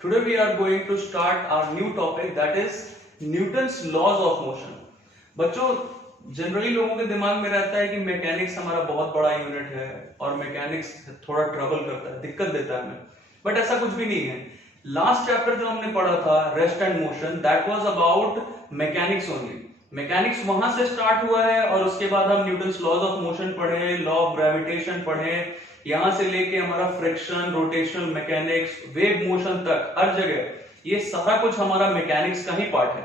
Today we are going to start our new topic, that is Newton's laws of motion. बच्चों, generally लोगों के दिमाग में रहता है कि मैकेनिक्स हमारा बहुत बड़ा यूनिट है और मैकेनिक्स थोड़ा ट्रबल करता है, दिक्कत देता है हमें, बट ऐसा कुछ भी नहीं है। लास्ट चैप्टर जो हमने पढ़ा था rest and motion, that was about mechanics only. Mechanics वहां से स्टार्ट हुआ है और उसके बाद हम न्यूटन्स लॉज ऑफ मोशन पढ़े, लॉ ऑफ ग्रेविटेशन पढ़े, यहां से लेके हमारा friction, rotational mechanics, wave motion तक हर जगह ये सारा कुछ हमारा मैकेनिक्स का ही पार्ट है।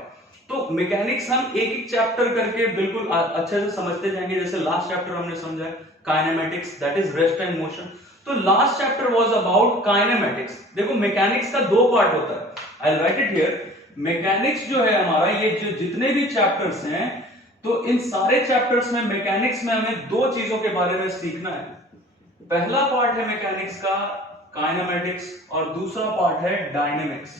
तो मैकेनिक्स हम एक एक चैप्टर करके बिल्कुल अच्छे से समझते जाएंगे। जैसे लास्ट चैप्टर हमने समझा kinematics, that is rest and motion. तो last chapter was about kinematics. देखो मैकेनिक्स का दो पार्ट होता है, I write it here. Mechanics जो है हमारा, ये जो जितने भी चैप्टर्स हैं, तो इन सारे चैप्टर्स में मैकेनिक्स में हमें दो चीजों के बारे में सीखना है। पहला पार्ट है मैकेनिक्स का काइनेमेटिक्स और दूसरा पार्ट है डायनेमिक्स।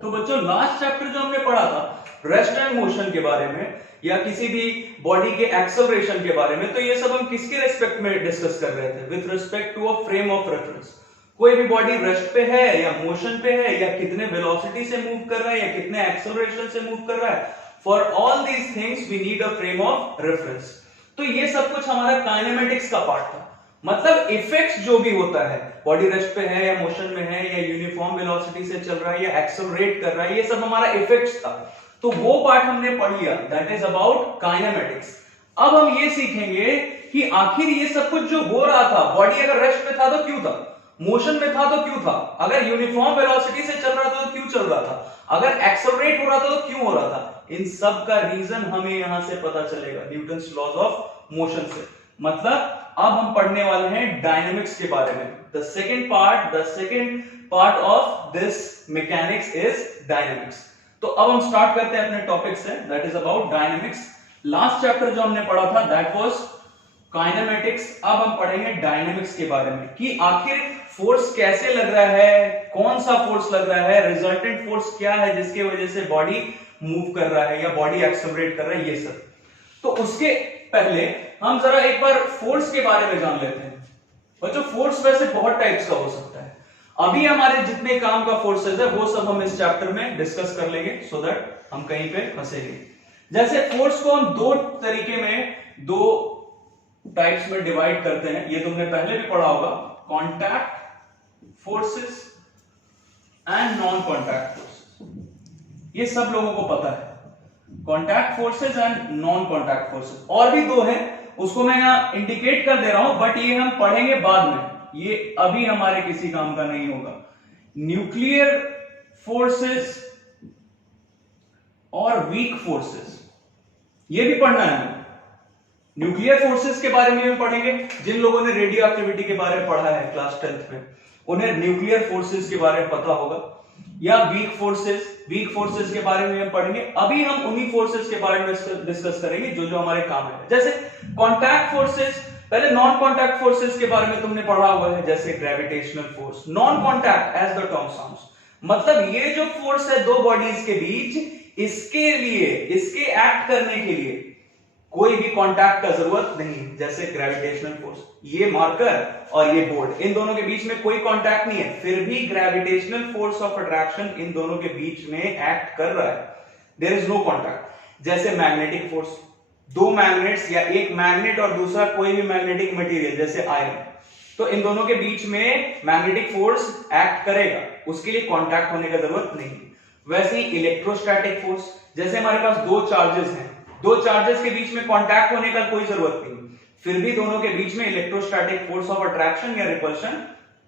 तो बच्चों लास्ट चैप्टर जो हमने पढ़ा था रेस्ट एंड मोशन के बारे में या किसी भी बॉडी के एक्सेलरेशन के बारे में, तो ये सब हम किसके रिस्पेक्ट में डिस्कस कर रहे थे? With respect to a frame of reference. कोई भी बॉडी रेस्ट पे है या मोशन पे है या कितने वेलोसिटी से मूव कर रहा है या कितने एक्सेलरेशन से मूव कर रहा है, for all these things we need a frame of reference. तो ये सब कुछ हमारा काइनेमेटिक्स का पार्ट था। मतलब इफेक्ट्स जो भी होता है, बॉडी रेस्ट पे है या मोशन में है या यूनिफॉर्म वेलोसिटी से चल रहा है या एक्सेलरेट कर रहा है, ये सब हमारा इफेक्ट्स था। तो वो पार्ट हमने पढ़ लिया, दैट इज अबाउट काइनेमेटिक्स। अब हम ये सीखेंगे कि आखिर ये सब कुछ जो हो रहा था, बॉडी अगर रेस्ट पे था तो क्यों था, मोशन में था तो क्यों था, अगर यूनिफॉर्म वेलोसिटी से चल रहा था तो क्यों चल रहा था, अगर एक्सेलरेट हो रहा था तो क्यों हो रहा था। इन सब का रीजन हमें यहां से पता चलेगा न्यूटन्स लॉज ऑफ मोशन से। मतलब अब हम पढ़ने वाले हैं डायनेमिक्स के बारे में। The second part of this mechanics is dynamics. तो अब हम स्टार्ट करते हैं अपने टॉपिक से, that is about dynamics. Last chapter जो हमने पढ़ा था दैट वाज काइनेमेटिक्स। अब हम पढ़ेंगे डायनेमिक्स के बारे में कि आखिर फोर्स कैसे लग रहा है, कौन सा फोर्स लग रहा है, रिजल्टेंट फोर्स क्या है जिसकी वजह से बॉडी मूव कर रहा है या बॉडी एक्सेलरेट कर रहा है, ये सब। तो उसके पहले हम जरा एक बार फोर्स के बारे में जान लेते हैं। बच्चों फोर्स वैसे बहुत टाइप्स का हो सकता है। अभी हमारे जितने काम का फोर्सेस है वो सब हम इस चैप्टर में डिस्कस कर लेंगे, सो दैट हम कहीं पे फंसेंगे। जैसे फोर्स को हम दो तरीके में, दो टाइप्स में डिवाइड करते हैं। ये तुमने पहले भी पढ़ा होगा, contact forces and non contact forces. ये सब लोगों को पता है, contact forces and non contact forces. और भी दो है, उसको मैं यहां इंडिकेट कर दे रहा हूं, बट ये हम पढ़ेंगे बाद में, ये अभी हमारे किसी काम का नहीं होगा। न्यूक्लियर फोर्सेस और वीक फोर्सेस, ये भी पढ़ना है हमें। न्यूक्लियर फोर्सेस के बारे में भी पढ़ेंगे। जिन लोगों ने रेडियो एक्टिविटी के बारे में पढ़ा है क्लास 10th में, उन्हें न्यूक्लियर फोर्सेस के बारे में पता होगा। या वीक फोर्सेस के बारे में हम पढ़ेंगे। अभी हम उन्हीं फोर्सेस के बारे में डिस्कस करेंगे जो जो हमारे काम है। जैसे कॉन्टैक्ट फोर्सेस, पहले नॉन कॉन्टैक्ट फोर्सेस के बारे में तुमने पढ़ा हुआ है, जैसे gravitational force. Non contact as the term sounds, मतलब ये जो फोर्स है दो बॉडीज के बीच, इसके लिए, इसके एक्ट करने के लिए कोई भी कांटेक्ट का जरूरत नहीं। जैसे ग्रेविटेशनल फोर्स, ये मार्कर और ये बोर्ड, इन दोनों के बीच में कोई कांटेक्ट नहीं है, फिर भी gravitational force of attraction in दोनों के बीच में एक्ट कर रहा है, देयर इज नो कांटेक्ट। जैसे मैग्नेटिक फोर्स, दो मैग्नेट्स या एक मैग्नेट और दूसरा कोई भी मैग्नेटिक मटेरियल जैसे आयरन, तो इन दोनों के बीच में मैग्नेटिक फोर्स एक्ट करेगा, उसके लिए कांटेक्ट होने का जरूरत नहीं। वैसे ही इलेक्ट्रोस्टैटिक फोर्स, जैसे हमारे पास दो चार्जेस हैं, दो चार्जेस के बीच में कांटेक्ट होने का कोई जरूरत नहीं, फिर भी दोनों के बीच में इलेक्ट्रोस्टैटिक फोर्स ऑफ अट्रैक्शन या रिपल्शन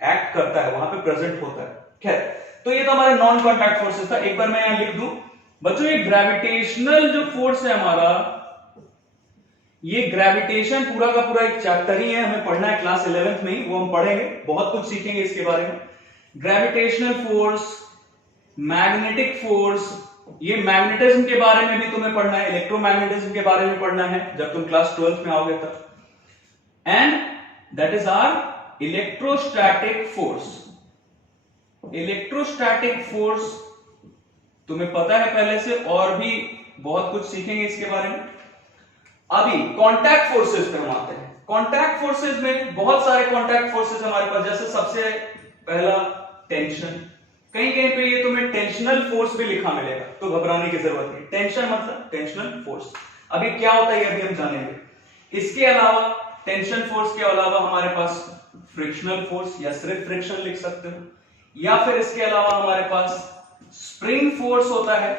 एक्ट करता है, वहां पे प्रेजेंट होता है। खैर, तो ये तो हमारा नॉन कांटेक्ट फोर्सेस था। एक बार मैं यहां लिख दूं बच्चों, ये ग्रेविटेशनल जो फोर्स है हमारा, ये ग्रेविटेशन पूरा का पूरा एक चैप्टर ही है, हमें पढ़ना है क्लास 11th में ही, वो हम पढ़ेंगे, बहुत कुछ सीखेंगे इसके बारे में। ग्रेविटेशनल फोर्स, मैग्नेटिक फोर्स, ये मैग्नेटिज्म के बारे में भी तुम्हें पढ़ना है, इलेक्ट्रोमैग्नेटिज्म के बारे में पढ़ना है जब तुम क्लास 12th में आओगे तब। And that is our electrostatic force. Electrostatic force तुम्हें पता है पहले से, और भी बहुत कुछ सीखेंगे इसके बारे में। अभी कॉन्टैक्ट फोर्सेस पे हम आते हैं। कॉन्टैक्ट फोर्सेस में बहुत सारे कॉन्टैक्ट फोर्सेस हमारे पास, जैसे सबसे पहला टेंशन। कहीं कहीं पे ये तुम्हें टेंशनल फोर्स भी लिखा मिलेगा, तो घबराने की जरूरत नहीं। टेंशन मतलब टेंशनल फोर्स। अभी क्या होता है ये अभी हम जानेंगे। इसके अलावा टेंशन फोर्स के अलावा हमारे पास फ्रिक्शनल फोर्स या सिर्फ फ्रिक्शन लिख सकते हो, या फिर इसके अलावा हमारे पास स्प्रिंग फोर्स होता है।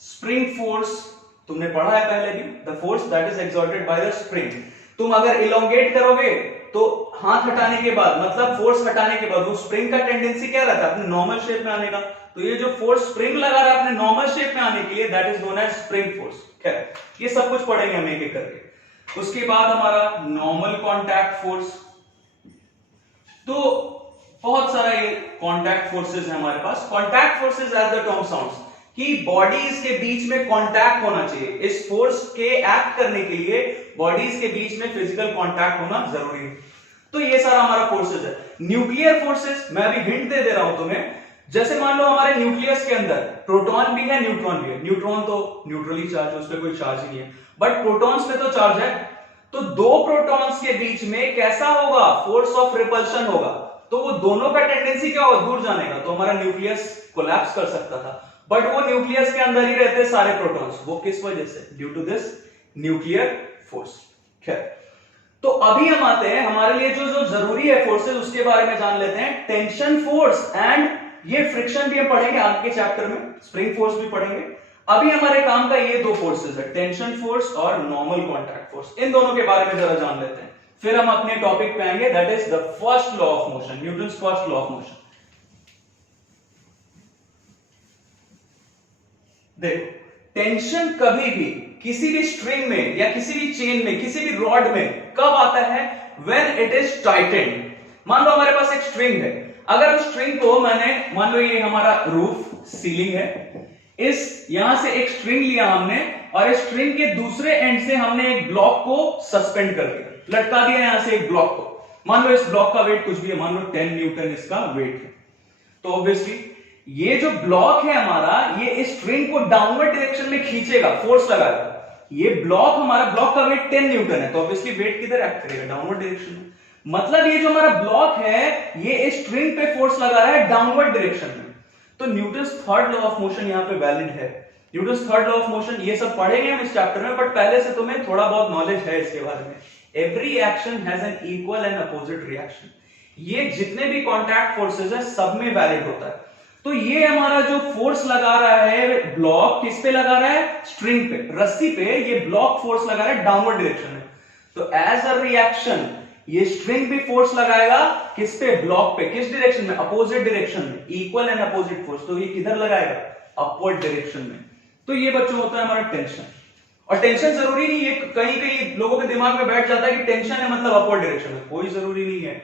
स्प्रिंग फोर्स तुमने पढ़ा है पहले भी, the force that is exerted by the spring. तुम अगर इलोंगेट करोगे तो हाथ हटाने के बाद, मतलब फोर्स हटाने के बाद, वो स्प्रिंग का टेंडेंसी क्या रहता है, अपने नॉर्मल शेप में आने का। तो ये जो फोर्स स्प्रिंग लगा रहा है अपने नॉर्मल शेप में आने के लिए, that is known as spring force. खैर ये सब कुछ पढ़ेंगे हम एक एक करके। उसके बाद हमारा नॉर्मल कॉन्टैक्ट फोर्स। तो बहुत सारा ये कॉन्टैक्ट फोर्सेस है हमारे पास। Contact forces as the term sounds कि बॉडीज के बीच में कांटेक्ट होना चाहिए। इस फोर्स के एक्ट करने के लिए बॉडीज के बीच में फिजिकल कांटेक्ट होना जरूरी है। तो ये सारा हमारा फोर्सेस है। न्यूक्लियर फोर्सेस, मैं अभी हिंट दे रहा हूं तुम्हें। जैसे मान लो हमारे न्यूक्लियस के अंदर प्रोटॉन भी है, न्यूट्रॉन भी है। न्यूट्रॉन तो न्यूट्रली चार्ज है, उस पर कोई चार्ज ही नहीं है, बट प्रोटॉन्स पे तो चार्ज है। तो दो प्रोटॉन्स के बीच में कैसा होगा, फोर्स ऑफ रिपल्शन होगा। तो वो दोनों का टेंडेंसी क्या होगा, दूर जाने का। तो हमारा न्यूक्लियस कोलैप्स कर सकता था, बट वो न्यूक्लियस के अंदर ही रहते सारे प्रोटॉन्स। वो किस वजह से, due to this nuclear force. खैर तो अभी हम आते हैं हमारे लिए जो जो जरूरी है फोर्सेस, उसके बारे में जान लेते हैं। टेंशन फोर्स एंड ये फ्रिक्शन भी हम पढ़ेंगे आगे के चैप्टर में, स्प्रिंग फोर्स भी पढ़ेंगे। अभी हमारे काम का ये दो फोर्सेस है, टेंशन फोर्स और नॉर्मल कॉन्टैक्ट फोर्स। इन दोनों के बारे में जरा जान लेते हैं, फिर हम अपने टॉपिक पे आएंगे, that is the first law of motion, Newton's first law of motion. देखो, टेंशन कभी भी किसी भी स्ट्रिंग में या किसी भी चेन में, किसी भी रॉड में कब आता है, व्हेन इट इज टाइटेंड। मान लो हमारे पास एक स्ट्रिंग है, अगर उस स्ट्रिंग को मैंने, मान लो ये हमारा रूफ सीलिंग है, इस यहां से एक स्ट्रिंग लिया हमने और इस स्ट्रिंग के दूसरे एंड से हमने एक ब्लॉक को सस्पेंड कर दिया, लटका दिया यहां से एक ब्लॉक को। मान लो इस ब्लॉक का वेट कुछ भी है, मान लो 10 न्यूटन इसका वेट है। तो ऑब्वियसली ये जो ब्लॉक है हमारा, ये इस स्ट्रिंग को डाउनवर्ड डायरेक्शन में खींचेगा, फोर्स लगाएगा। ये ब्लॉक, हमारा ब्लॉक का वेट 10 न्यूटन है, तो ऑब्वियसली वेट किधर एक्ट करेगा, डाउनवर्ड डायरेक्शन में। मतलब ये जो हमारा ब्लॉक है, ये इस स्ट्रिंग पे फोर्स लगा रहा है डाउनवर्ड डायरेक्शन में। तो Newton's third law of motion यहां पे वैलिड है। Newton's third law of motion, ये सब पढ़ेंगे हम इस चैप्टर में, बट पहले से तुम्हें थोड़ा बहुत नॉलेज है इसके बारे में। Every action has an equal and opposite reaction. ये जितने भी कॉन्टैक्ट फोर्सेस है सब में वैलिड होता है। तो ये हमारा जो फोर्स लगा रहा है ब्लॉक, किस पे लगा रहा है, स्ट्रिंग पे, रस्सी पे। ये ब्लॉक फोर्स लगा रहा है डाउनवर्ड डायरेक्शन में। तो एज अ रिएक्शन ये स्ट्रिंग भी फोर्स लगाएगा, किस पे, ब्लॉक पे। किस डायरेक्शन में, अपोजिट डायरेक्शन में, इक्वल एंड अपोजिट फोर्स। तो ये किधर लगाएगा, अपवर्ड डायरेक्शन में। तो ये बच्चों होता है हमारा टेंशन। और टेंशन जरूरी नहीं है, कहीं कहीं लोगों के दिमाग में बैठ जाता है कि टेंशन है मतलब अपवर्ड डायरेक्शन में। कोई जरूरी नहीं है।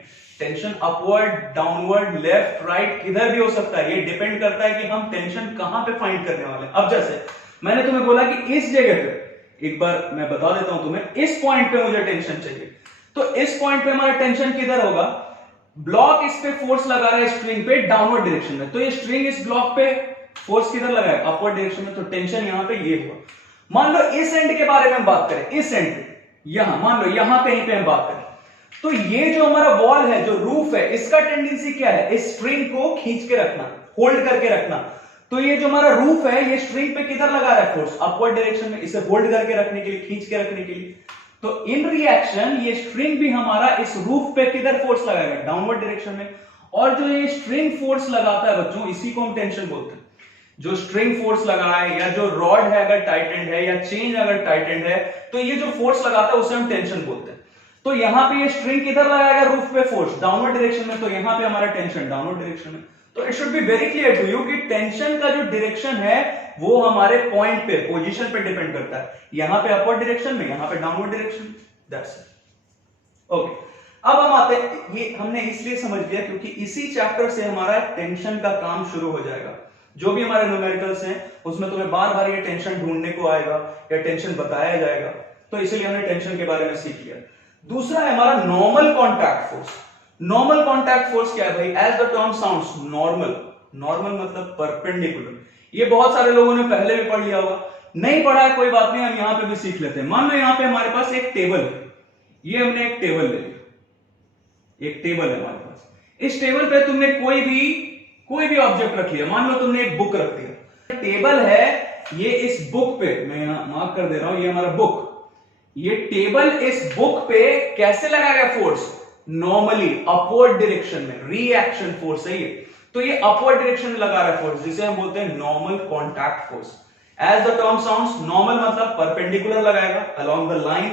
Tension upward, downward, left, right, किधर भी हो सकता है। ये डिपेंड करता है कि हम टेंशन कहां पे फाइंड करने वाले हैं। अब जैसे मैंने तुम्हें बोला कि इस जगह पे, एक बार मैं बता देता हूं तुम्हें, इस पॉइंट पे मुझे टेंशन चाहिए। तो इस पॉइंट पे हमारा टेंशन किधर होगा, ब्लॉक इस पे फोर्स लगा रहा है स्ट्रिंग पे डाउनवर्ड डायरेक्शन में। तो ये स्ट्रिंग इस ब्लॉक पे फोर्स किधर लगाए, अपवर्ड डायरेक्शन में। तो टेंशन यहां पे ये हुआ। मान लो इस एंड के बारे में हम बात करें, इस एंड पे, यहां मान लो यहां कहीं पे हम बात करें, तो ये जो हमारा वॉल है, जो रूफ है, इसका टेंडेंसी क्या है, इस स्ट्रिंग को खींच के रखना, होल्ड करके रखना। तो ये जो हमारा रूफ है, ये स्ट्रिंग पे किधर लगा रहा है फोर्स, अपवर्ड डायरेक्शन में, इसे होल्ड करके रखने के लिए, खींच के रखने के लिए। तो इन रिएक्शन ये स्ट्रिंग भी हमारा इस रूफ पे किधर फोर्स लगाएगा, डाउनवर्ड डायरेक्शन में। और जो ये स्ट्रिंग फोर्स लगाता है बच्चों, इसी को हम टेंशन बोलते हैं। जो स्ट्रिंग फोर्स लगा है, या जो रॉड है अगर टाइटेंड है, या चेन अगर टाइटेंड है, तो ये जो फोर्स लगाता है उसे हम टेंशन बोलते हैं। तो यहां पे ये स्ट्रिंग किधर लगाएगा, रूफ पे फोर्स डाउनवर्ड डायरेक्शन में। तो यहां पे हमारा टेंशन डाउनवर्ड डायरेक्शन में। तो it should be very clear to you कि टेंशन का जो डायरेक्शन है वो हमारे पॉइंट पे, पोजीशन पे डिपेंड करता है। यहां पे अपवर्ड डायरेक्शन में, यहां पे downward direction. That's it. Okay, अब हम आते हैं, ये हमने इसलिए समझ लिया क्योंकि इसी चैप्टर से हमारा टेंशन का काम शुरू हो जाएगा। जो भी हमारे न्यूमेरिकल्स हैं उसमें तुम्हें बार बार ये टेंशन ढूंढने को आएगा या टेंशन बताया जाएगा। तो इसलिए हमने टेंशन के बारे में सीख लिया। दूसरा है हमारा normal contact force. Normal contact force क्या है भाई, as the term sounds, normal. Normal मतलब परपेंडिकुलर। ये बहुत सारे लोगों ने पहले भी पढ़ लिया होगा, नहीं पढ़ा है कोई बात नहीं, हम यहां पे भी सीख लेते हैं। मान लो यहां पे हमारे पास एक टेबल है, ये हमने एक टेबल ले लिया, एक टेबल है हमारे पास। इस टेबल पे तुमने कोई भी कोई भी ऑब्जेक्ट रख लिया, मान लो तुमने एक बुक रख दिया, टेबल है, ये इस बुक पे, मैं यहां मार्क कर दे रहा हूं, ये हमारा बुक, ये टेबल इस बुक पे कैसे लगाएगा फोर्स? नॉर्मली अपवर्ड डायरेक्शन में, रिएक्शन फोर्स है ये, तो ये अपवर्ड डायरेक्शन में लगा रहा है फोर्स, जिसे हम बोलते हैं normal contact force. As the term sounds, normal मतलब परपेंडिकुलर लगाएगा अलोंग द लाइन,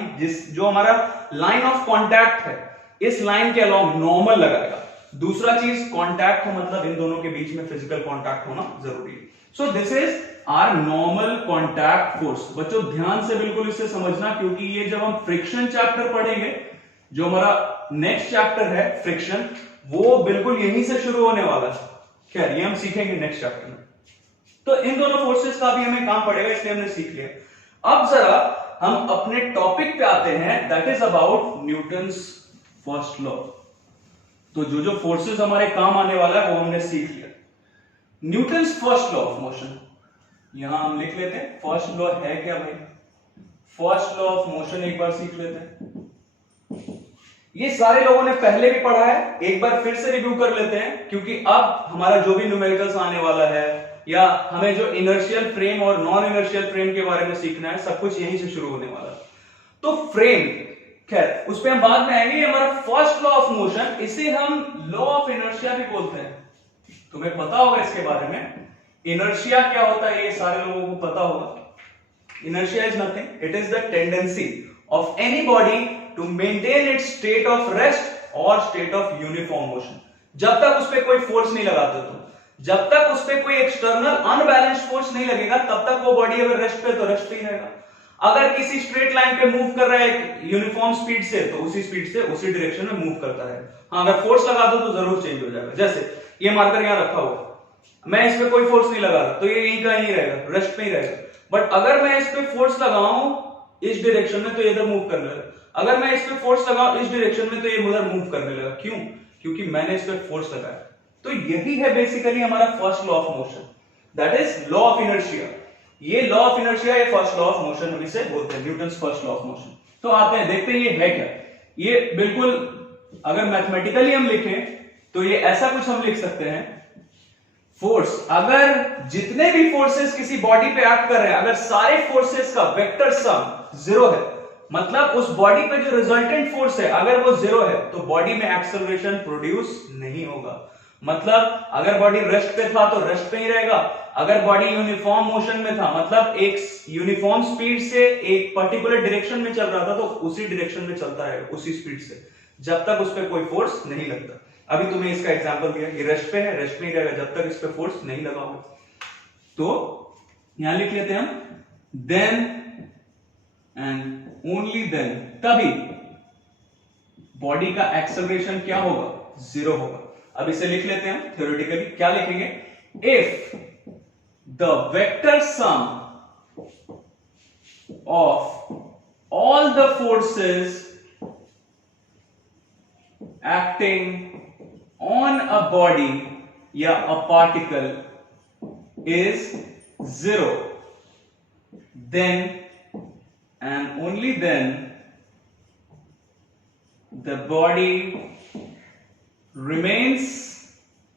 जो हमारा लाइन ऑफ कॉन्टैक्ट है, इस लाइन के अलोंग नॉर्मल लगाएगा। दूसरा चीज, कॉन्टैक्ट हो मतलब इन दोनों के बीच में फिजिकल कॉन्टैक्ट होना जरूरी है। So this is our normal contact force. बच्चों ध्यान से बिल्कुल इसे समझना, क्योंकि ये जब हम फ्रिक्शन चैप्टर पढ़ेंगे, जो हमारा नेक्स्ट चैप्टर है फ्रिक्शन, वो बिल्कुल यहीं से शुरू होने वाला है। खैर ये हम सीखेंगे नेक्स्ट चैप्टर में। तो इन दोनों फोर्सेस का भी हमें काम पड़ेगा, इसलिए हमने सीख लिया। अब जरा हम अपने टॉपिक पे आते हैं, that is about Newton's first law. तो जो जो फोर्सेस हमारे काम आने वाला है वो हमने सीख लिया। Newton's first law of motion, यहां हम लिख लेते हैं फर्स्ट लॉ है क्या भाई। फर्स्ट लॉ ऑफ मोशन एक बार सीख लेते हैं। ये सारे लोगों ने पहले भी पढ़ा है, एक बार फिर से रिव्यू कर लेते हैं, क्योंकि अब हमारा जो भी न्यूमेरिकल्स आने वाला है, या हमें जो इनर्शियल फ्रेम और नॉन इनर्शियल फ्रेम के बारे में सीखना है, सब कुछ यहीं से शुरू होने वाला है। तो फ्रेम, खैर उस पर हम बाद में आएंगे। ये हमारा फर्स्ट लॉ ऑफ मोशन, इसे हम लॉ ऑफ इनर्शिया भी बोलते हैं। तुम्हें पता होगा इसके बारे में, इनर्शिया क्या होता है, ये सारे लोगों को पता होगा। Inertia is nothing, it is the tendency of any body to maintain its state of rest और स्टेट ऑफ यूनिफॉर्म मोशन। जब तक उस पर कोई फोर्स नहीं लगाते तो, जब तक उस पर कोई एक्सटर्नल अनबैलेंस्ड फोर्स नहीं लगेगा, तब तक वो बॉडी अगर रेस्ट पे तो रेस्ट पे ही रहेगा। अगर किसी स्ट्रेट लाइन पे मूव कर रहा है यूनिफॉर्म स्पीड से, तो उसी स्पीड से उसी डायरेक्शन में मूव करता है। हाँ, अगर फोर्स लगा दो तो जरूर चेंज हो जाएगा। जैसे ये मार्कर यहां रखा हुआ, मैं इस पे कोई फोर्स नहीं लगा रहा, तो ये यहीं का यहीं रहेगा, रेस्ट पे ही रहेगा। बट अगर मैं इस पे फोर्स लगाऊं इस डायरेक्शन में, तो ये इधर मूव करने लगा। अगर मैं इस पे फोर्स लगाऊं इस डायरेक्शन में, तो ये उधर मूव करने लगा। क्यों? क्योंकि मैंने इस पे फोर्स लगाया। तो यही है बेसिकली हमारा first law of motion, that is law of inertia. ये लॉ ऑफ इनर्शिया, ये फर्स्ट लॉ ऑफ मोशन हम इसे बोलते हैं, Newton's first law of motion. तो आते हैं, देखते हैं ये है क्या। ये बिल्कुल अगर मैथमेटिकली हम लिखें तो ये ऐसा कुछ हम लिख सकते हैं, फोर्स, अगर जितने भी फोर्सेस किसी बॉडी पे एक्ट कर रहे हैं, अगर सारे फोर्सेस का वेक्टर सम जीरो है, मतलब उस बॉडी पे जो रिजल्टेंट फोर्स है अगर वो जीरो है, तो बॉडी में एक्सेलरेशन प्रोड्यूस नहीं होगा। मतलब अगर बॉडी रेस्ट पे था तो रेस्ट पे ही रहेगा, अगर बॉडी यूनिफॉर्म मोशन में था, मतलब एक यूनिफॉर्म स्पीड से एक पर्टिकुलर डायरेक्शन में चल रहा था, तो उसी डायरेक्शन में चलता रहेगा, उसी स्पीड से, जब तक उस पर कोई फोर्स नहीं लगता। अभी तुम्हें इसका एग्जांपल दिया, ये रेस्ट पे है, रेस्ट पे ही रहेगा जब तक इस पे फोर्स नहीं लगाओगे। तो यहां लिख लेते हैं हम, देन एंड ओनली देन, तभी बॉडी का एक्सेलरेशन क्या होगा? जीरो होगा। अब इसे लिख लेते हैं हम थ्योरेटिकली, क्या लिखेंगे? If the vector sum of all the forces acting on a body या a particle is zero, then and only then the body remains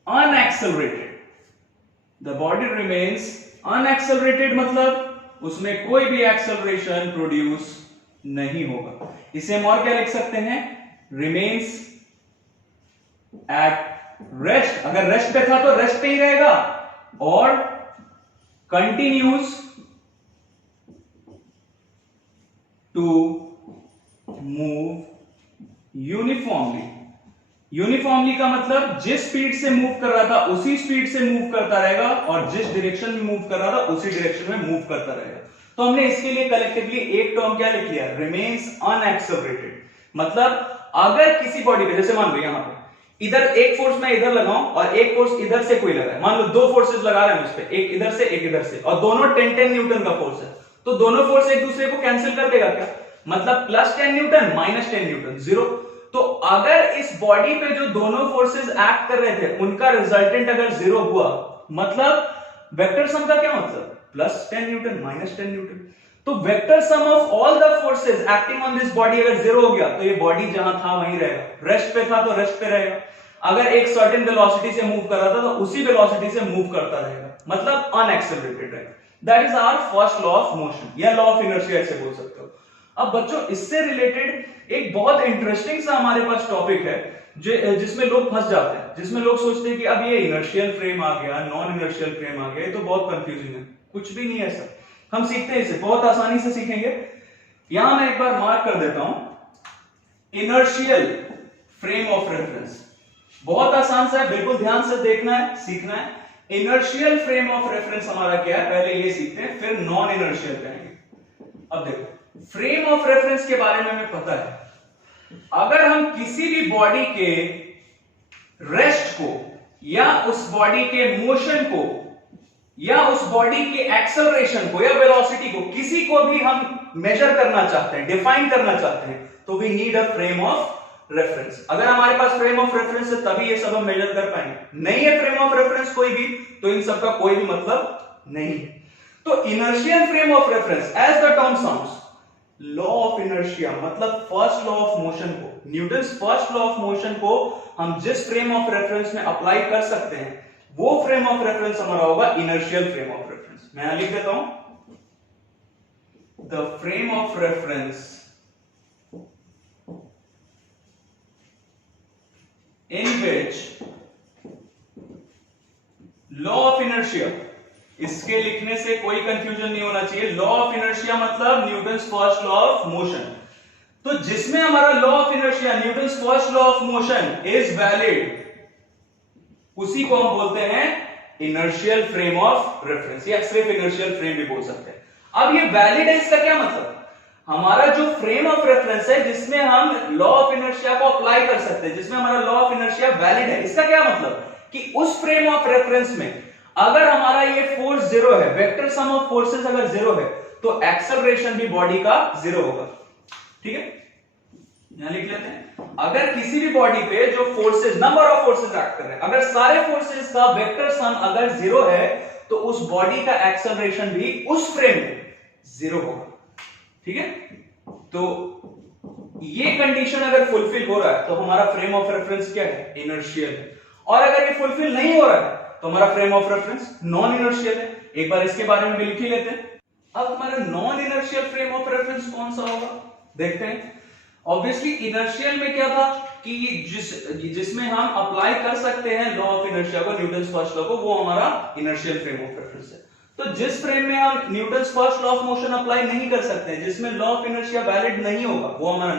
unaccelerated. The body remains unaccelerated मतलब उसमें कोई भी एक्सेलरेशन प्रोड्यूस नहीं होगा। इसे हम और क्या लिख सकते हैं? remains at rest, अगर रेस्ट पे था तो रेस्ट पे ही रहेगा, और continues to move uniformly. Uniformly का मतलब जिस स्पीड से मूव कर रहा था उसी स्पीड से मूव करता रहेगा, और जिस डायरेक्शन में मूव कर रहा था उसी डायरेक्शन में मूव करता रहेगा। तो हमने इसके लिए कलेक्टिवली एक टर्म क्या लिख लिया? Remains unaccelerated. मतलब अगर किसी बॉडी पे, जैसे मान लो यहां पे इधर एक फोर्स मैं इधर लगाऊं और एक फोर्स इधर से कोई लगाए, मान लो दो फोर्सेस लगा रहे हैं उस पे, एक इधर से एक इधर से, और दोनों 10-10 न्यूटन का फोर्स है, तो दोनों फोर्स एक दूसरे को कैंसिल कर देगा क्या? मतलब +10 न्यूटन -10 न्यूटन, जीरो। तो अगर इस बॉडी पे जो दोनों फोर्सेस एक्ट कर रहे थे उनका रिजल्टेंट अगर जीरो हुआ, मतलब वेक्टर सम का क्या मतलब? +10 न्यूटन -10 न्यूटन। तो vector sum of all the forces acting on this body अगर जीरो हो गया, तो ये बॉडी जहां था वहीं रहेगा, रेस्ट पे था तो रेस्ट पे रहेगा। अगर एक सर्टेन वेलोसिटी से मूव कर रहा था तो उसी वेलोसिटी से मूव करता रहेगा, मतलब अनएक्सेलरेटेड रहेगा। That is our first law of motion या लॉ ऑफ इनर्शिया ऐसे बोल सकते हो। अब बच्चों इससे रिलेटेड एक बहुत इंटरेस्टिंग सा हमारे पास टॉपिक है जिसमें लोग फंस जाते हैं, जिसमें लोग सोचते हैं कि अब ये इनर्शियल फ्रेम आ गया, नॉन इनर्शियल फ्रेम आ गया, ये तो बहुत कंफ्यूजिंग है। कुछ भी नहीं है सर, हम सीखते हैं इसे बहुत आसानी से सीखेंगे। यहां मैं एक बार मार्क कर देता हूं इनर्शियल फ्रेम ऑफ रेफरेंस, बहुत आसान सा है, बिल्कुल ध्यान से देखना है, सीखना है। इनर्शियल फ्रेम ऑफ रेफरेंस हमारा क्या है, पहले ये सीखते हैं, फिर नॉन इनर्शियल करेंगे। अब देखो फ्रेम ऑफ रेफरेंस के बारे में हमें पता है, अगर हम किसी भी बॉडी के रेस्ट को या उस बॉडी के मोशन को या उस बॉडी के एक्सेलरेशन को या वेलोसिटी को, किसी को भी हम मेजर करना चाहते हैं, डिफाइन करना चाहते हैं, तो we need a frame of reference. अगर हमारे पास फ्रेम ऑफ रेफरेंस है तभी ये सब हम मेजर कर पाएंगे, नहीं है फ्रेम ऑफ रेफरेंस कोई भी, तो इन सब का कोई भी मतलब नहीं है। तो inertial frame of reference as the term sounds, law of inertia मतलब फर्स्ट लॉ ऑफ मोशन को, Newton's first law of motion को हम जिस फ्रेम ऑफ रेफरेंस में अप्लाई कर सकते हैं वो फ्रेम ऑफ रेफरेंस हमारा होगा इनर्शियल फ्रेम ऑफ रेफरेंस। मैं यहां लिख देता हूं, the frame of reference in which law of inertia, इसके लिखने से कोई कंफ्यूजन नहीं होना चाहिए। लॉ ऑफ इनर्शिया मतलब Newton's first law of motion, तो जिसमें हमारा law of inertia Newton's first law of motion is valid, उसी को हम बोलते हैं इनर्शियल फ्रेम ऑफ रेफरेंस, या सिर्फ इनर्शियल फ्रेम भी बोल सकते हैं। अब ये वैलिड है, इसका क्या मतलब, हमारा जो फ्रेम ऑफ रेफरेंस है जिसमें हम लॉ ऑफ इनर्शिया को अप्लाई कर सकते हैं, जिसमें हमारा लॉ ऑफ इनर्शिया वैलिड है, इसका क्या मतलब कि उस फ्रेम ऑफ रेफरेंस में अगर हमारा ये फोर्स जीरो है, वेक्टर सम ऑफ फोर्सेस अगर जीरो है, तो एक्सेलरेशन भी बॉडी का जीरो होगा। ठीक है, यहां लिख लेते हैं, अगर किसी भी बॉडी पे जो forces, number of forces act कर रहे हैं, अगर सारे फोर्सेस का वेक्टर सम अगर जीरो है, तो उस बॉडी का एक्सेलरेशन भी उस फ्रेम में जीरो होगा। ठीक है, तो ये कंडीशन अगर फुलफिल हो रहा है तो हमारा फ्रेम ऑफ रेफरेंस क्या है, इनर्शियल है। और अगर ये फुलफिल नहीं हो रहा है तो हमारा frame of reference non inertial है। एक बार इसके बारे में भी लिख ही लेते हैं। अब हमारा non inertial frame of reference कौन सा होगा, देखते हैं। ऑब्वियसली इनर्शियल में क्या था कि जिसमें हम अप्लाई कर सकते हैं लॉ ऑफ इनर्शिया को, न्यूटन्स फर्स्ट लॉ को, वो हमारा इनर्शियल फ्रेम ऑफ रेफरेंस है। तो जिस फ्रेम में हम Newton's first law of motion apply नहीं कर सकते, जिसमें लॉ ऑफ इनर्शिया वैलिड नहीं होगा, वो हमारा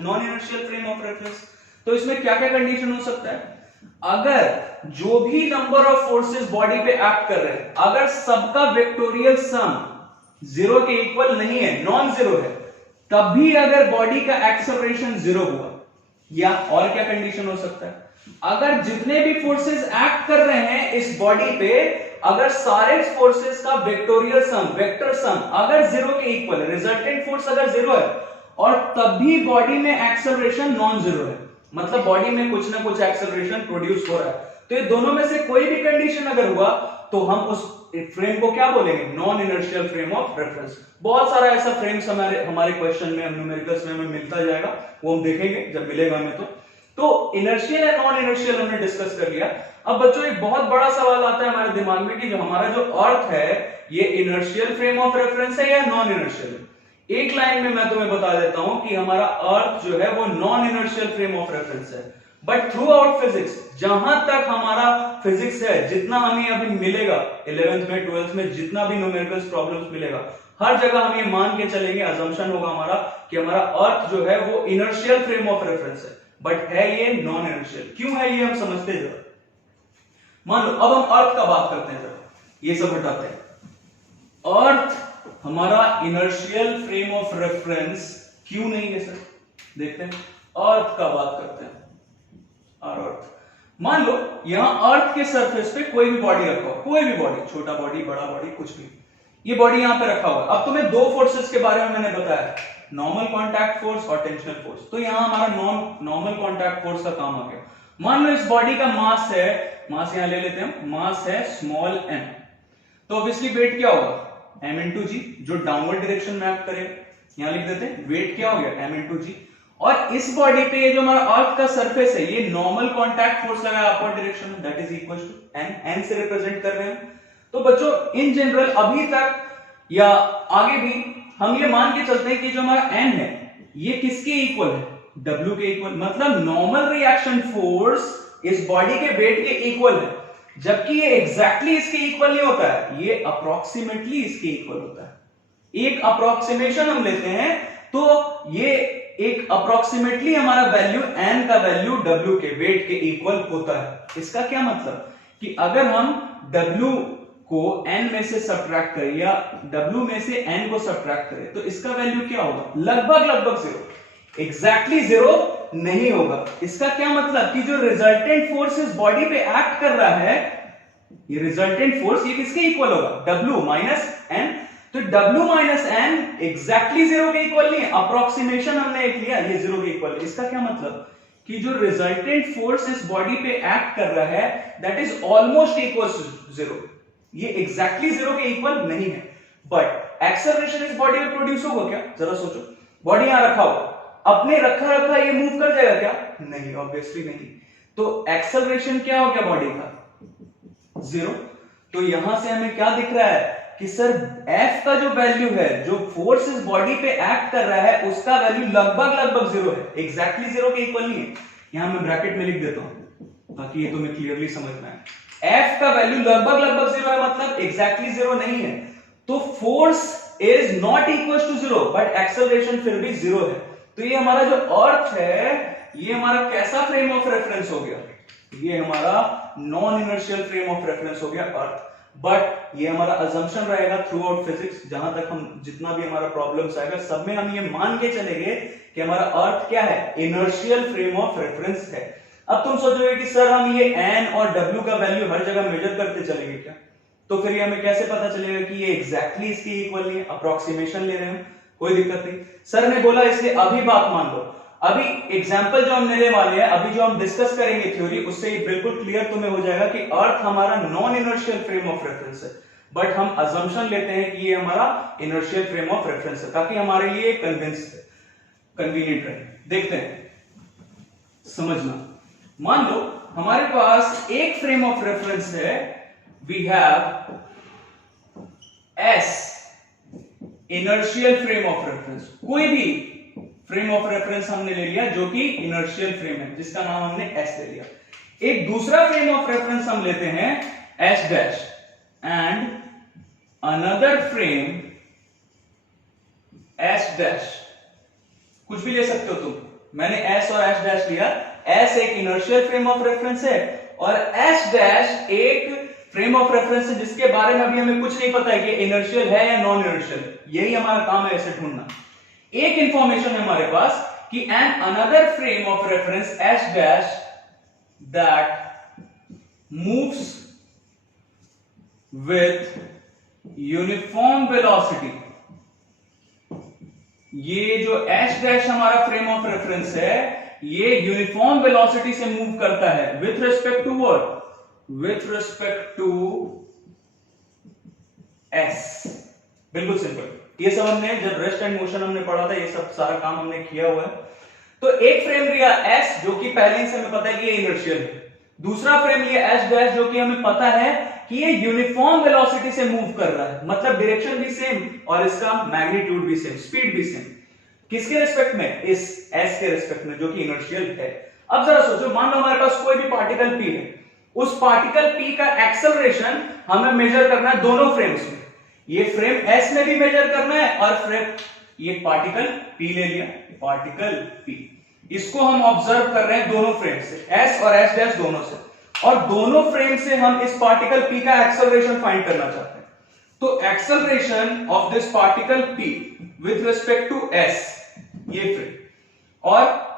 non inertial frame of reference. तो इसमें क्या क्या कंडीशन हो सकता है, अगर जो भी नंबर ऑफ फोर्सेस बॉडी पे एक्ट कर रहे हैं, अगर सबका वेक्टोरियल सम जीरो के इक्वल नहीं है, नॉन जीरो है, तब भी अगर बॉडी का एक्सेलरेशन जीरो हुआ, या और क्या कंडीशन हो सकता है, अगर जितने भी फोर्सेस एक्ट कर रहे हैं इस बॉडी पे, अगर सारे फोर्सेस का वेक्टोरियल सम, वेक्टर सम अगर जीरो के इक्वल है, रिजल्टेंट फोर्स अगर जीरो है, और तब भी बॉडी में एक्सेलरेशन नॉन जीरो है, मतलब बॉडी में कुछ ना कुछ एक्सेलरेशन प्रोड्यूस हो रहा है, तो ये दोनों में से कोई भी कंडीशन अगर हुआ तो हम उस फ्रेम को क्या बोलेंगे, non inertial frame of reference. बहुत सारा ऐसा फ्रेम्स हमारे क्वेश्चन में, न्यूमेरिकल्स में हमें मिलता जाएगा, वो हम देखेंगे जब मिलेगा हमें। तो इनर्शियल या नॉन इनर्शियल हमने डिस्कस कर लिया। अब बच्चों एक बहुत बड़ा सवाल आता है हमारे दिमाग में कि जो हमारा जो अर्थ है, ये इनर्शियल फ्रेम ऑफ रेफरेंस है या नॉन इनर्शियल है। एक लाइन में मैं तुम्हें बता देता हूं कि हमारा अर्थ जो है वो non inertial frame of reference है। बट थ्रू आउट फिजिक्स, जहां तक हमारा फिजिक्स है, जितना हमें अभी मिलेगा 11th में 12th में, जितना भी न्यूमेरिकल्स प्रॉब्लम्स मिलेगा, हर जगह हम ये मान के चलेंगे, अजम्पशन होगा हमारा कि हमारा अर्थ जो है वो इनर्शियल फ्रेम ऑफ रेफरेंस है, बट है ये नॉन इनर्शियल। क्यों है ये हम समझते हैं। मान लो अब हम अर्थ का बात करते हैं, ये सब हटाते हैं। अर्थ हमारा इनर्शियल फ्रेम ऑफ रेफरेंस क्यों नहीं है सर, देखते हैं। अर्थ का बात करते हैं। अर्थ, मान लो यहां अर्थ के सरफेस पे कोई भी बॉडी रखा हो, कोई भी बॉडी, छोटा बॉडी, बड़ा बॉडी, कुछ भी, ये बॉडी यहां पे रखा हुआ है। अब तुम्हें दो फोर्सेस के बारे में मैंने बताया, नॉर्मल कांटेक्ट फोर्स और टेंशनल फोर्स। तो यहां हमारा नॉर्मल कांटेक्ट फोर्स का काम आ गया। मान लो इस बॉडी का मास है, मास यहां ले लेते हैं, मास है स्मॉल m, तो ऑब्वियसली वेट क्या होगा m into g, जो डाउनवर्ड डायरेक्शन में एक्ट करेगा। यहां लिख देते हैं वेट क्या हो गया m into g। और इस बॉडी पे ये जो हमारा अर्थ का सरफेस है, ये नॉर्मल कांटेक्ट फोर्स लगा है अपवर्ड डायरेक्शन में, that is equal to N, N से रिप्रेजेंट कर रहे हैं। तो बच्चों इन जनरल अभी तक या आगे भी हम ये मान के चलते हैं कि जो हमारा एन है ये किसके इक्वल है, डब्ल्यू के इक्वल, मतलब नॉर्मल रिएक्शन फोर्स इस बॉडी के वेट के इक्वल है, जबकि ये एग्जैक्टली इसके इक्वल नहीं होता है, ये अप्रोक्सीमेटली इसके इक्वल होता है। एक अप्रोक्सीमेशन हम लेते हैं तो ये एक अप्रोक्सीमेटली हमारा वैल्यू एन का वैल्यू डब्ल्यू के वेट के इक्वल होता है। इसका क्या मतलब कि अगर हम डब्ल्यू को n में से सब्ट्रैक्ट करें या w में से n को सब्ट्रैक्ट करें तो इसका वैल्यू क्या होगा, लगभग जीरो, एग्जैक्टली जीरो नहीं होगा। इसका क्या मतलब कि जो रिजल्टेंट फोर्स इस बॉडी पे एक्ट कर रहा है, ये रिजल्टेंट फोर्स ये किसके इक्वल होगा, w माइनस n। तो w minus n exactly zero के इक्वल नहीं है, अप्रोक्सीमेशन हमने एक लिया, ये जीरो के इक्वल। इसका क्या मतलब कि जो रिजल्टेंट फोर्स इस बॉडी पे एक्ट कर रहा है that is almost equal to zero, ये एग्जैक्टली जीरो के इक्वल नहीं है। बट एक्सेलरेशन इस बॉडी में प्रोड्यूस होगा क्या, जरा सोचो, बॉडी यहां रखा हो, अपने रखा ये मूव कर जाएगा क्या, नहीं, ऑब्वियसली नहीं। तो एक्सेलरेशन क्या हो गया बॉडी का, जीरो। तो यहां से हमें क्या दिख रहा है कि सर F का जो वैल्यू है, जो फोर्स इस बॉडी पे एक्ट कर रहा है उसका वैल्यू लगभग जीरो है, एग्जैक्टली जीरो के इक्वल नहीं है। यहां मैं ब्रैकेट में लिख देता हूं ताकि ये तुम्हें क्लियरली समझ में आए। F का वैल्यू लगभग जीरो है, मतलब एग्जैक्टली जीरो नहीं है। तो force is not equal to zero but acceleration फिर भी जीरो है। तो ये हमारा जो अर्थ है ये हमारा कैसा फ्रेम ऑफ रेफरेंस हो गया, ये हमारा non inertial frame of reference हो गया अर्थ। बट ये हमारा अजम्पशन रहेगा थ्रू आउट फिजिक्स, जहां तक हम जितना भी हमारा प्रॉब्लम्स आएगा सब में हम ये मान के चलेंगे कि हमारा अर्थ क्या है, इनर्शियल फ्रेम ऑफ रेफरेंस है। अब तुम सोचोगे कि सर हम ये n और w का वैल्यू हर जगह मेजर करते चलेंगे क्या, तो फिर ये हमें कैसे पता चलेगा कि ये एग्जैक्टली इसके इक्वल नहीं है, अप्रोक्सीमेशन ले रहे हैं, कोई दिक्कत नहीं। सर ने बोला इसलिए अभी बात मान लो, अभी एग्जांपल जो हम लेने वाले हैं, अभी जो हम डिस्कस करेंगे थ्योरी, उससे बिल्कुल क्लियर तुम्हें हो जाएगा कि अर्थ हमारा non inertial frame of reference है, बट हम अजम्पशन लेते हैं कि ये हमारा इनर्शियल फ्रेम ऑफ रेफरेंस है ताकि हमारे लिए कन्वीनियंट रहे। देखते हैं, समझना। मान लो हमारे पास एक फ्रेम ऑफ रेफरेंस है, we have S inertial frame of reference, कोई भी फ्रेम ऑफ रेफरेंस हमने ले लिया जो कि इनर्शियल फ्रेम है, जिसका नाम हमने S ले लिया। एक दूसरा फ्रेम ऑफ रेफरेंस हम लेते हैं S dash and another frame S dash, कुछ भी ले सकते हो तुम, मैंने S और S डैश लिया। S एक इनर्शियल फ्रेम ऑफ रेफरेंस है और S डैश एक फ्रेम ऑफ रेफरेंस है जिसके बारे में अभी हमें कुछ नहीं पता है कि इनर्शियल है या नॉन इनर्शियल, यही हमारा काम है ऐसे ढूंढना। एक इंफॉर्मेशन है हमारे पास कि an another frame of reference S dash that moves with uniform velocity, ये जो S डैश हमारा फ्रेम ऑफ रेफरेंस है ये यूनिफॉर्म वेलोसिटी से मूव करता है with respect to what, with respect to S। बिल्कुल सिंपल, ये सब हमने जब रेस्ट एंड मोशन हमने पढ़ा था, ये सब सारा काम हमने किया हुआ है। तो एक फ्रेम लिया S जो कि पहले से हमें पता है कि ये इनर्शियल है, दूसरा फ्रेम लिया S डैश जो कि हमें पता है कि ये यूनिफॉर्म वेलोसिटी से मूव कर रहा है, मतलब डायरेक्शन भी सेम और इसका मैग्नीट्यूड भी सेम, स्पीड भी सेम। किसके रिस्पेक्ट में, इस S के रिस्पेक्ट में जो कि इनर्शियल है। अब जरा सोचो, मान लो हमारे पास कोई भी पार्टिकल P है, उस पार्टिकल P का एक्सेलरेशन हमें मेजर करना है दोनों फ्रेम्स में, ये फ्रेम S में भी मेजर करना है और फ्रेम ये पार्टिकल P ले लिया, पार्टिकल P, इसको हम ऑब्जर्व कर रहे हैं दोनों फ्रेम से, S और S डैश दोनों से, और दोनों फ्रेम से हम इस पार्टिकल P का एक्सेलरेशन फाइंड करना चाहते हैं। तो acceleration of this particle P with respect to S, ये फ्रेम, और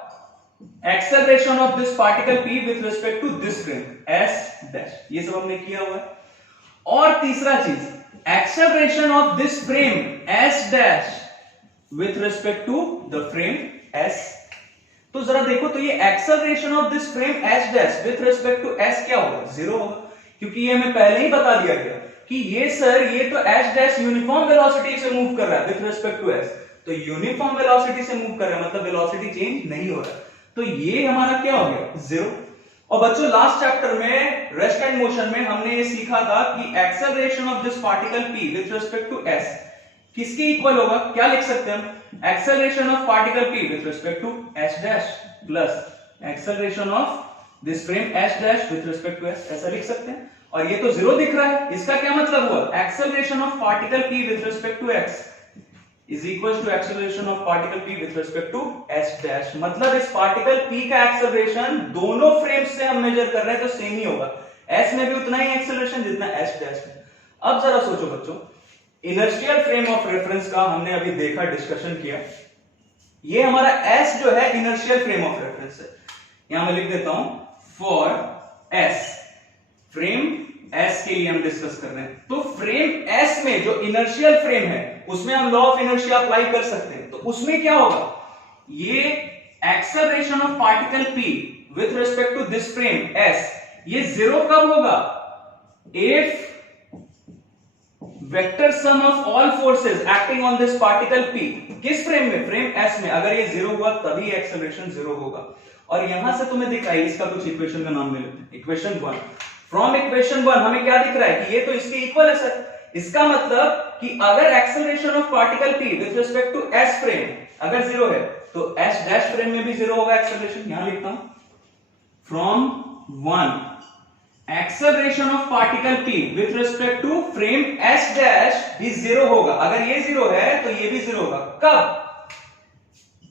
acceleration of this particle P with respect to this frame S dash, ये सब हमने किया हुआ है। और तीसरा चीज, acceleration of this frame S dash with respect to the frame S। तो जरा देखो, तो ये acceleration of this frame S dash with respect to S क्या होगा, जीरो होगा, क्योंकि ये हमें पहले ही बता दिया गया कि ये सर ये तो S डैश यूनिफॉर्म वेलोसिटी से मूव कर रहा है विथ रिस्पेक्ट टू S, तो यूनिफॉर्म वेलोसिटी से मूव कर रहा है, मतलब वेलोसिटी चेंज नहीं हो रहा है। तो ये हमारा क्या हो गया, जीरो। और बच्चों लास्ट चैप्टर में रेस्ट एंड मोशन में हमने ये सीखा था कि acceleration of this particle p with respect to s किसके इक्वल होगा, क्या लिख सकते हैं हम, acceleration of particle p with respect to s dash plus acceleration of this frame s dash with respect to s, ऐसा लिख सकते हैं। और ये तो जीरो दिख रहा है, इसका क्या मतलब हुआ, acceleration of particle p with respect to x is equals to acceleration of particle p with respect to s dash, मतलब इस पार्टिकल p का एक्सेलरेशन दोनों फ्रेम्स से हम मेजर कर रहे हैं तो सेम ही होगा, s में भी उतना ही एक्सेलरेशन जितना s डैश में। अब जरा सोचो बच्चों, इनर्शियल फ्रेम ऑफ रेफरेंस का हमने अभी देखा, डिस्कशन किया, ये हमारा s जो है इनर्शियल फ्रेम ऑफ रेफरेंस है। यहां मैं लिख देता हूं फॉर s, फ्रेम s के लिए हम डिस्कस कर रहे हैं। तो फ्रेम s में जो इनर्शियल फ्रेम है उसमें हम लॉ ऑफ इनर्शिया अप्लाई कर सकते हैं। तो उसमें क्या होगा, ये acceleration of particle p with respect to this frame s, ये जीरो कब होगा, if vector sum of all forces acting on this particle p, किस फ्रेम में, फ्रेम s में, अगर ये जीरो हुआ तभी एक्सेलरेशन जीरो होगा। और यहां से तुम्हें दिख रहा है, इसका कुछ इक्वेशन का नाम ले लेते हैं, इक्वेशन 1। फ्रॉम इक्वेशन 1 हमें क्या दिख रहा है कि ये तो इसके इक्वल है सर, इसका मतलब कि अगर acceleration of particle p with respect to s frame अगर जीरो है तो s डैश फ्रेम में भी जीरो होगा एक्सेलरेशन। यहां लिखता हूं from 1 acceleration of particle p with respect to frame s dash भी जीरो होगा, अगर ये जीरो है तो ये भी जीरो होगा, कब,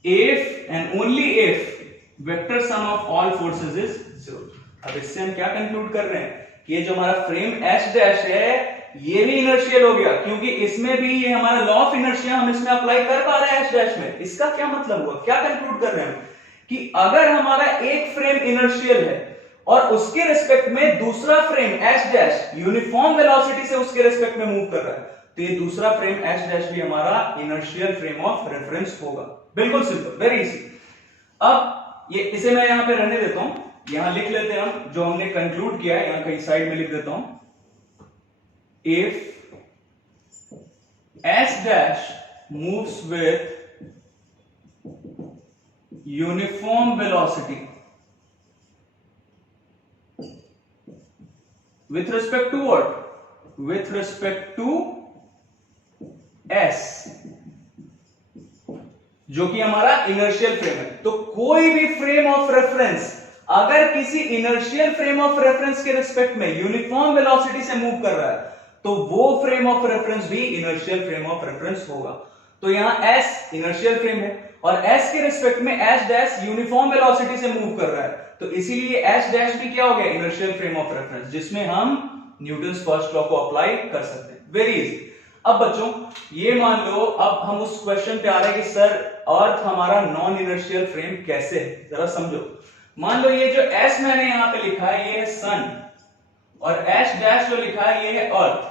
if and only if vector sum of all forces is zero. अब इससे हम क्या कंक्लूड कर रहे हैं कि ये जो हमारा फ्रेम s डैश है ये भी इनर्शियल हो गया, क्योंकि इसमें भी ये हमारा लॉ ऑफ इनर्शिया हम इसमें अप्लाई कर पा रहे हैं s डैश में। इसका क्या मतलब हुआ, क्या कंक्लूड कर रहे हैं कि अगर हमारा एक फ्रेम इनर्शियल है और उसके रिस्पेक्ट में दूसरा frame s dash uniform velocity से उसके रिस्पेक्ट में मूव कर रहा है, तो ये दूसरा फ्रेम s डैश भी हमारा इनर्शियल फ्रेम ऑफ रेफरेंस होगा। बिल्कुल सिंपल, वेरी इजी। अब ये इसे मैं यहां पे रहने देता हूं, यहां लिख लेते हैं हम जो हमने कंक्लूड किया है, यहां कहीं साइड में लिख देता हूं, if s dash moves with uniform velocity with respect to what, with respect to s जो कि हमारा इनर्शियल फ्रेम है, तो कोई भी फ्रेम ऑफ रेफरेंस अगर किसी इनर्शियल फ्रेम ऑफ रेफरेंस के रिस्पेक्ट में यूनिफॉर्म वेलोसिटी से मूव कर रहा है तो वो फ्रेम ऑफ रेफरेंस भी इनर्शियल फ्रेम ऑफ रेफरेंस होगा। तो यहां s इनर्शियल फ्रेम है और s के रिस्पेक्ट में s डैश यूनिफॉर्म वेलोसिटी से मूव कर रहा है, तो इसीलिए s डैश भी क्या हो गया, इनर्शियल फ्रेम ऑफ रेफरेंस, जिसमें हम न्यूटन्स फर्स्ट लॉ को अप्लाई कर सकते हैं। Very easy. अब बच्चों ये मान लो, अब हम उस क्वेश्चन पे आ रहे हैं कि सर अर्थ हमारा नॉन इनर्शियल फ्रेम कैसे है, जरा समझो। मान लो ये जो s मैंने यहां पे लिखा है ये है सन और s डैश जो लिखा है ये है अर्थ।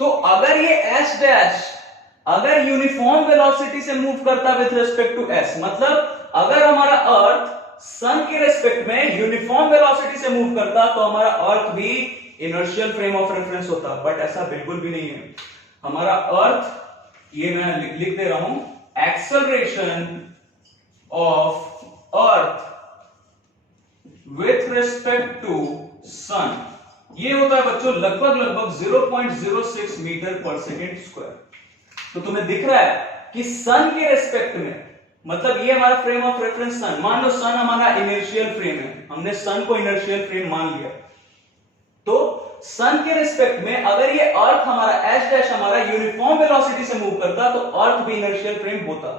तो अगर ये s डैश अगर यूनिफॉर्म वेलोसिटी से मूव करता विथ रिस्पेक्ट टू s, मतलब अगर हमारा अर्थ सन के रिस्पेक्ट में यूनिफॉर्म वेलोसिटी से मूव करता तो हमारा अर्थ भी इनर्शियल फ्रेम ऑफ रेफरेंस होता, बट ऐसा बिल्कुल भी नहीं है। हमारा अर्थ, ये मैं लिख दे रहा हूं, acceleration of earth with respect to sun, ये होता है बच्चों लगभग 0.06 मीटर पर सेकेंड स्क्वायर। तो तुम्हें दिख रहा है कि सन के रिस्पेक्ट में, मतलब ये हमारा फ्रेम ऑफ रेफरेंस सन, मान लो सन हमारा इनर्शियल फ्रेम है, हमने सन को इनर्शियल फ्रेम मान लिया, तो सन के रिस्पेक्ट में अगर ये अर्थ हमारा s डैश हमारा यूनिफॉर्म वेलोसिटी से मूव करता तो अर्थ भी इनर्शियल फ्रेम होता,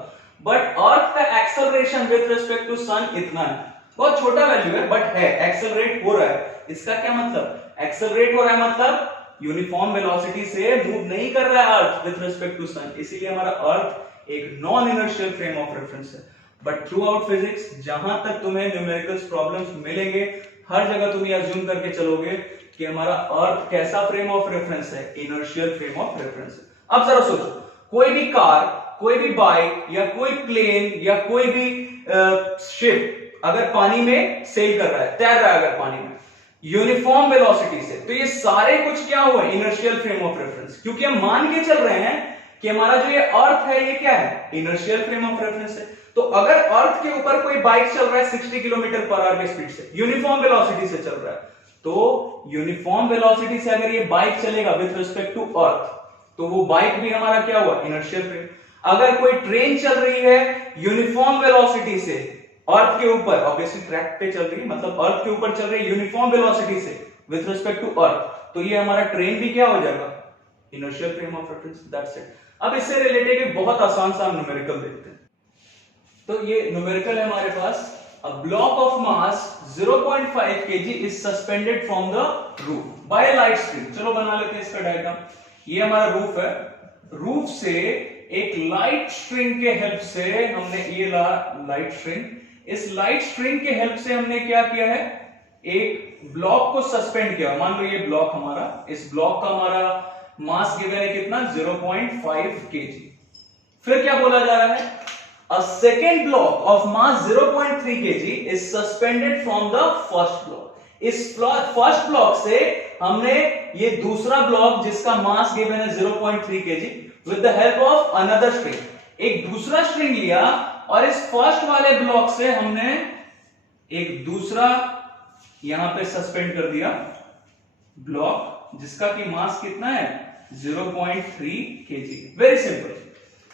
बट अर्थ का एक्सेलरेशन विथ रिस्पेक्ट टू सन इतना है, बहुत छोटा वैल्यू है बट है, एक्सेलरेट हो रहा है। इसका क्या मतलब, एक्सेलरेट हो रहा है मतलब यूनिफॉर्म वेलोसिटी से मूव नहीं कर रहा है अर्थ विथ रिस्पेक्ट टू सन, इसीलिए हमारा अर्थ एक non inertial frame of reference है। बट थ्रू आउट फिजिक्स जहां तक तुम्हें न्यूमेरिकल्स प्रॉब्लम्स मिलेंगे, हर जगह तुम ये अज्यूम करके चलोगे कि हमारा अर्थ कैसा फ्रेम ऑफ रेफरेंस है, इनर्शियल फ्रेम ऑफ रेफरेंस है। अब जरा सोचो, कोई भी कार, कोई भी बाइक या कोई प्लेन या कोई भी शिप अगर पानी में सेल कर रहा है, तैर रहा है अगर पानी में यूनिफॉर्म वेलोसिटी से, तो ये सारे कुछ क्या हुए, इनर्शियल फ्रेम ऑफ रेफरेंस, क्योंकि हम मान के चल रहे हैं कि हमारा जो ये अर्थ है ये क्या है, इनर्शियल फ्रेम ऑफ रेफरेंस है। तो अगर अर्थ के ऊपर कोई बाइक चल रहा है 60 किलोमीटर पर आवर के स्पीड से, यूनिफॉर्म वेलोसिटी से चल रहा है, तो यूनिफॉर्म वेलोसिटी से अगर ये बाइक चलेगा विथ रिस्पेक्ट टू अर्थ, तो वो बाइक भी हमारा क्या हुआ, इनर्शियल फ्रेम। अगर कोई ट्रेन चल रही है यूनिफॉर्म वेलोसिटी से अर्थ के ऊपर, ऑब्वियसली ट्रैक पे चल रही है, मतलब अर्थ के ऊपर चल रही है यूनिफॉर्म वेलोसिटी से विथ रिस्पेक्ट टू अर्थ, तो ये हमारा ट्रेन भी क्या हो जाएगा, inertial frame of reference, that's it. अब इससे रिलेटेड एक बहुत आसान सा न्यूमेरिकल देखते हैं। तो ये न्यूमेरिकल है हमारे पास, a block of mass 0.5 kg is suspended from the roof by a light string। चलो बना लेते हैं इसका डायग्राम। ये हमारा रूफ है, रूफ से एक लाइट स्ट्रिंग के हेल्प से हमने ये लाइट स्ट्रिंग, इस लाइट स्ट्रिंग के हेल्प से हमने क्या किया है, एक ब्लॉक को सस्पेंड किया। मान लो ये ब्लॉक हमारा, इस ब्लॉक का हमारा मास गिवन है कितना, 0.5 kg। फिर क्या बोला जा रहा है, a second block of mass 0.3 kg is suspended from the first block। इस फर्स्ट ब्लॉक से हमने ये दूसरा ब्लॉक जिसका मास गिवन है 0.3 kg with the help of another string, एक दूसरा स्ट्रिंग लिया और इस फर्स्ट वाले ब्लॉक से हमने एक दूसरा यहां पे सस्पेंड कर दिया ब्लॉक जिसका की मास कितना है, 0.3 kg। Very simple.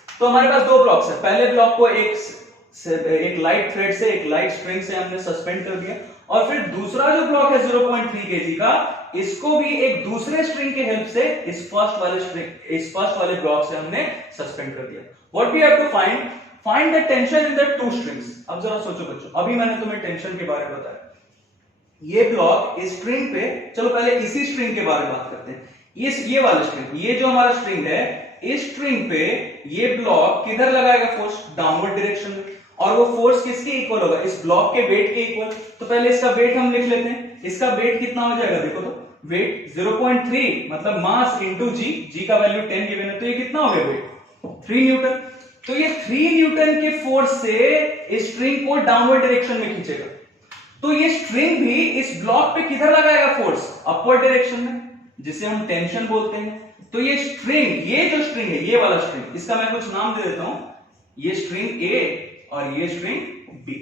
तो हमारे पास दो ब्लॉक्स है, पहले ब्लॉक को एक लाइट थ्रेड से, एक लाइट स्ट्रिंग से हमने सस्पेंड कर दिया, और फिर दूसरा जो ब्लॉक है 0.3 kg का, इसको भी एक दूसरे स्ट्रिंग के हेल्प से इस फर्स्ट वाले ब्लॉक से हमने सस्पेंड कर दिया। What we have to find the tension in the two strings. अब जरा सोचो बच्चों, अभी मैंने तुम्हें टेंशन के बारे में बताया, ये ब्लॉक इस स्ट्रिंग पे, चलो पहले इसी स्ट्रिंग के बारे में बात करते हैं। ये वाला स्ट्रिंग, ये जो हमारा स्ट्रिंग है, इस स्ट्रिंग पे ये ब्लॉक किधर लगाएगा फोर्स, डाउनवर्ड डायरेक्शन में, और वो फोर्स किसके इक्वल होगा, इस ब्लॉक के वेट के इक्वल। तो पहले इसका वेट हम लिख लेते हैं, इसका वेट कितना हो जाएगा, देखो तो वेट 0.3 मतलब मास इंटू जी, जी का वैल्यू 10 गिवन है, तो ये कितना हो गया वेट, 3 न्यूटन। तो ये 3 न्यूटन के फोर्स से इस स्ट्रिंग को डाउनवर्ड डायरेक्शन में खींचेगा। तो ये स्ट्रिंग भी इस ब्लॉक पे किधर लगाएगा फोर्स, अपवर्ड डायरेक्शन में, जिसे हम टेंशन बोलते हैं। तो ये स्ट्रिंग, ये जो स्ट्रिंग है, ये वाला स्ट्रिंग, इसका मैं कुछ नाम दे देता हूं, ये स्ट्रिंग ए और ये स्ट्रिंग बी।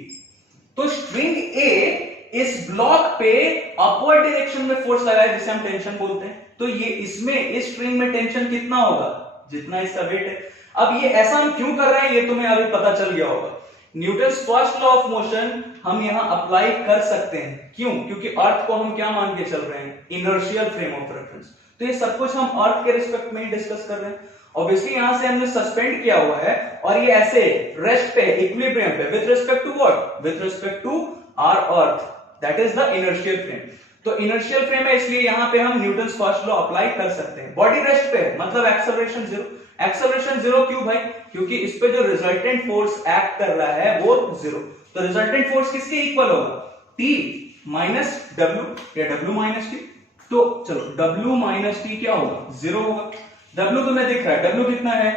तो स्ट्रिंग ए इस ब्लॉक पे अपवर्ड डायरेक्शन में फोर्स लगाए, जिसे हम टेंशन बोलते हैं। तो ये इसमें, इस स्ट्रिंग में टेंशन कितना होगा, जितना इसका वेट है। अब ये ऐसा हम क्यों कर रहे हैं, ये तुम्हें अभी पता चल गया होगा। Newton's first law of motion हम यहां अप्लाई कर सकते हैं, क्यों, क्योंकि अर्थ को हम क्या मान के चल रहे हैं, इनर्शियल फ्रेम ऑफ रेफरेंस। तो ये सब कुछ हम अर्थ के रिस्पेक्ट में ही डिस्कस कर रहे हैं। ऑब्वियसली यहां से हमने सस्पेंड किया हुआ है, और ये ऐसे रेस्ट पे, इक्विलिब्रियम पे, with respect to what, with respect to our earth, that is the inertial frame. तो इनर्शियल फ्रेम है, इसलिए यहां पे हम न्यूटन्स फर्स्ट लॉ अप्लाई कर सकते हैं। बॉडी रेस्ट पे मतलब एक्सेलरेशन जीरो। एक्सेलरेशन जीरो क्यों भाई, क्योंकि इस पे जो रिजल्टेंट फोर्स एक्ट कर रहा है वो जीरो। तो रिजल्टेंट फोर्स किसके इक्वल होगा, T माइनस W या W माइनस T। तो चलो W माइनस T क्या होगा, जीरो होगा। W तुम्हें दिख रहा है, W कितना है,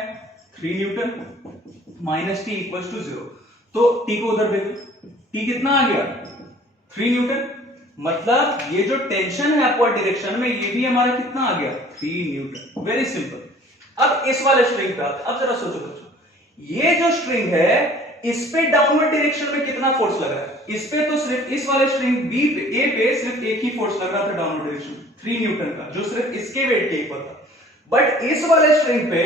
3 newton, minus T equals to zero. तो T को उधर देखो, T कितना आ गया, 3 न्यूटन। मतलब ये जो टेंशन है अपवर्ड डायरेक्शन में, ये भी हमारा कितना आ गया, 3 न्यूटन। Very simple. अब इस वाले स्ट्रिंग पे आते, अब जरा सोचो बच्चों, ये जो स्ट्रिंग है, इस पे डाउनवर्ड डायरेक्शन में कितना फोर्स लग रहा है, इस पे तो सिर्फ इस वाले स्ट्रिंग बी पे, ए पे सिर्फ एक ही फोर्स लग रहा था डाउनवर्ड डायरेक्शन, 3 न्यूटन का, जो सिर्फ इसके वेट के इक्वल था। बट इस वाले स्ट्रिंग पे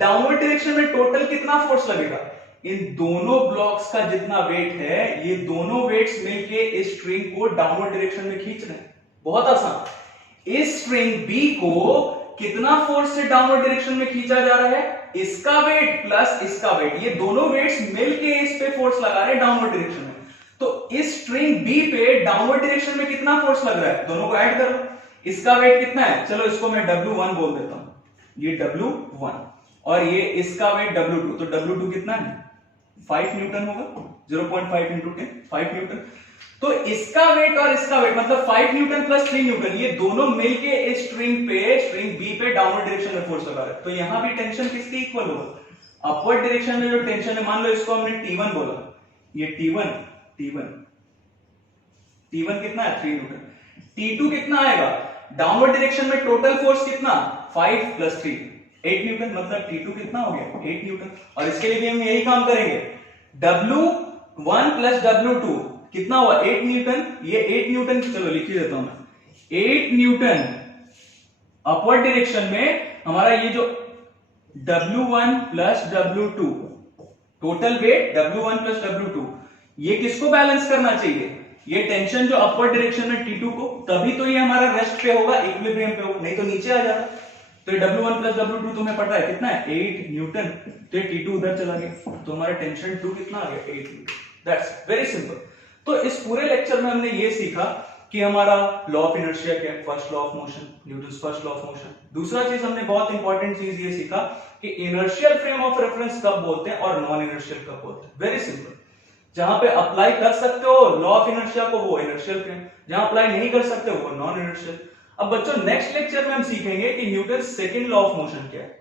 डाउनवर्ड डायरेक्शन में टोटल कितना फोर्स लगेगा, इन दोनों ब्लॉक्स का जितना वेट है, ये दोनों वेट्स मिलके इस स्ट्रिंग को डाउनवर्ड डायरेक्शन में खींच रहे हैं। बहुत आसान। इस स्ट्रिंग बी को कितना फोर्स से डाउनवर्ड डायरेक्शन में खींचा जा रहा है, इसका वेट प्लस इसका वेट, ये दोनों वेट्स मिलके इस पे फोर्स लगा रहे हैं डाउनवर्ड डायरेक्शन में। तो इस स्ट्रिंग बी पे डाउनवर्ड डायरेक्शन में कितना फोर्स लग रहा है, दोनों को ऐड कर लो। इसका वेट कितना है, चलो इसको मैं W1 बोल देता हूं, ये W1, और ये इसका वेट W2। तो W2 कितना है, 5 न्यूटन होगा, 0.5 इंटू 10, 5 न्यूटन। तो इसका वेट और इसका वेट मतलब 5 न्यूटन प्लस 3 न्यूटन, ये दोनों मिलके इस स्ट्रिंग बी पे डाउनवर्ड डायरेक्शन में फोर्स लगा रहे हैं। तो यहां भी टेंशन किसके इक्वल होगा, अपवर्ड डायरेक्शन में जो टेंशन है, मान लो इसको हमने T1 बोला, ये T1 कितना है, 3 न्यूटन। T2 कितना आएगा, डाउनवर्ड डायरेक्शन में टोटल फोर्स कितना, 5 प्लस 3, 8 न्यूटन, मतलब T2 कितना हो गया 8 न्यूटन। और इसके लिए भी हम यही काम करेंगे, W1 प्लस W2 कितना हुआ 8 न्यूटन, ये 8 न्यूटन, चलो लिख ही देता हूं मैं, 8 न्यूटन अपवर्ड डायरेक्शन में हमारा ये जो W1 plus W2 total weight W1 plus W2, ये किसको बैलेंस करना चाहिए, ये टेंशन जो अपवर्ड डायरेक्शन में T2 को, तभी तो ये हमारा रेस्ट पे होगा, इक्विलिब्रियम पे होगा, नहीं तो नीचे आ जाता। तो ये W1 प्लस W2 तुम्हें पता है कितना है 8 न्यूटन, तो ये T2 उधर चला गया, तो हमारा टेंशन 2 कितना आ गया 8 न्यूटन। That's very simple. तो इस पूरे लेक्चर में हमने ये सीखा कि हमारा लॉ ऑफ इनर्शिया क्या है, first law of motion, Newton's first law of motion. दूसरा चीज हमने बहुत इंपॉर्टेंट चीज ये सीखा कि इनर्शियल फ्रेम ऑफ रेफरेंस कब बोलते हैं और नॉन इनर्शियल कब बोलते हैं। वेरी सिंपल, जहां पे अप्लाई कर सकते हो लॉ ऑफ इनर्शिया को वो इनर्शियल फ्रेम, जहां अप्लाई नहीं कर सकते वो नॉन इनर्शियल। अब बच्चों नेक्स्ट लेक्चर में हम सीखेंगे कि Newton second law of motion क्या है।